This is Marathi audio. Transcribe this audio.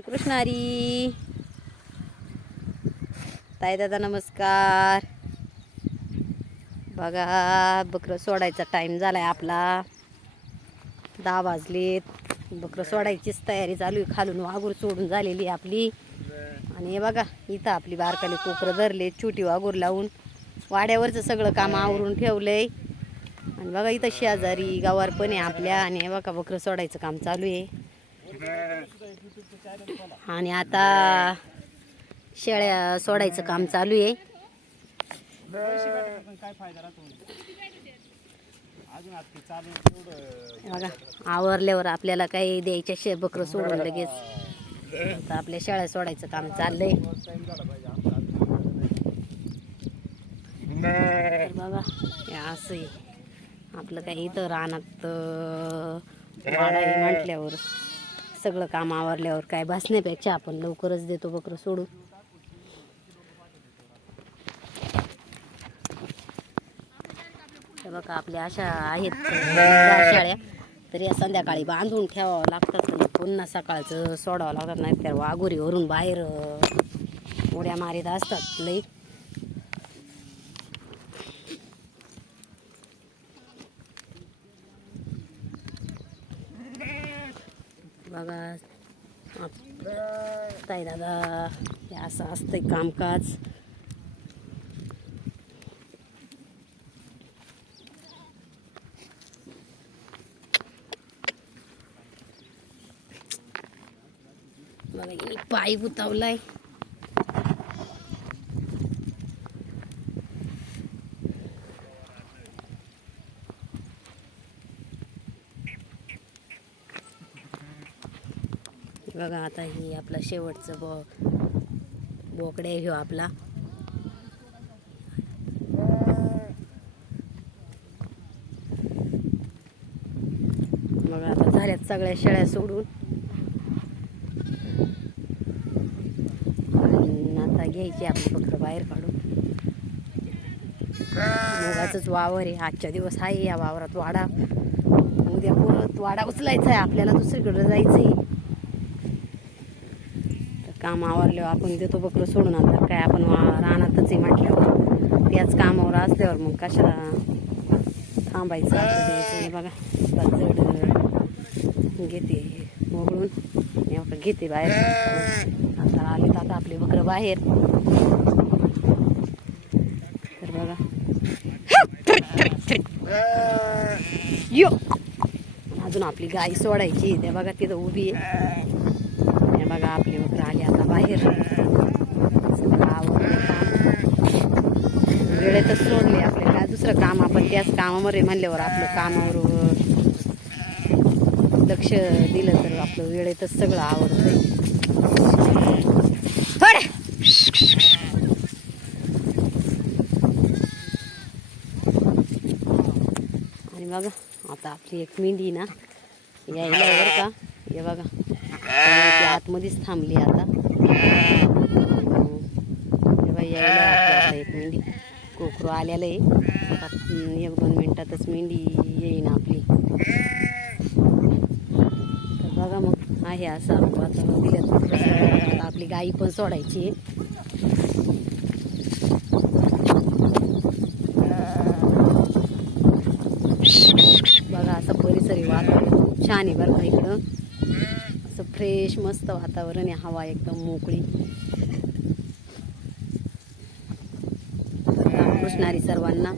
कृष्णारी. ताई दादा नमस्कार. बघा बकरं सोडायचा टाईम झालाय आपला. दहा वाजलेत. बकरं सोडायचीच तयारी चालू आहे. खालून वाघूर सोडून झालेली आहे आपली. आणि हे बघा इथं आपली बारकाली कोकरं धरले छोटी वाघूर लावून. वाड्यावरचं सगळं काम आवरून ठेवलंय. आणि बघा इथं शेजारी गावार पण आहे आपल्या. आणि हे बघा बकरं सोडायचं काम चालू आहे. आणि आता शेळ्या सोडायचं काम चालू आहे. बघा आवरल्यावर आपल्याला काही द्यायच्या शे बकरं सोडून लगेच. आता आपल्या शेळ्या सोडायचं काम चाललंय. बघा असं आहे आपलं काही इथं रानात म्हटल्यावर. सगळं काम आवरल्यावर काय बसण्यापेक्षा आपण लवकरच देतो बकरं सोडून. बघा आपल्या अशा आहेत शाळ्या तरी तर या संध्याकाळी बांधून ठेवावं लागतात आणि पुन्हा सकाळचं सोडावं लागत नाही तर वाघोरीवरून बाहेर उड्या मारीत असतात. लई बघा. आप- ताई दादा हे असं असतंय कामकाज. बघा पाय गुतावलाय. बघा आता ही आपला शेवटचं बो बोकडे घेऊ हो आपला. बघा आता झाल्यात सगळ्या शेळ्या सोडून. आता घ्यायची आपली बकरं बाहेर काढून. मुगाचंच वावर आहे. आजच्या दिवस आहे या वावरात वाडा. उद्या परत वाडा उचलायचा आहे. आपल्याला दुसरीकडे जायचं आहे काम आवरल्यावर आपण देतो बकरं सोडून आता. काय आपण वा- रानातच आहे म्हटल्यावर. त्याच कामावर असल्यावर मग कशाला थांबायचं द्यायचं बघा. घेते मोगळून घेते बाहेर. आता आले आता आपले बकरं बाहेर. तर बघा. यो. अजून आपली गाय सोडायची त्या बघा तिथं उभी आहे. बघा आपली वगैरे आली आता बाहेर. सगळं आवडलं काम. वेळेतच सोडले आपले. काय दुसरं काम? आपण त्याच कामामध्ये म्हणल्यावर आपलं कामावर लक्ष दिलं तर आपलं वेळेतच सगळं आवडतं थोडे. आणि बघा आता आपली एक मेंढी ना यायला बरं का. हे बघा. ती आतमध्येच थांबली आता. यायला एक मेंढी. कोकरू आलेलं आहे. एक दोन मिनिटातच मेंढी येईन आपली. तर बघा मग आहे असं वातावरण दिलं आता आपली गाई पण सोडायची बघा असं परिसरी वातावरण खूप छान आहे बरं का इकडं. फ्रेश मस्त वातावरण आहे हवा एकदम मोकळी. रामकृष्णारी सर्वांना.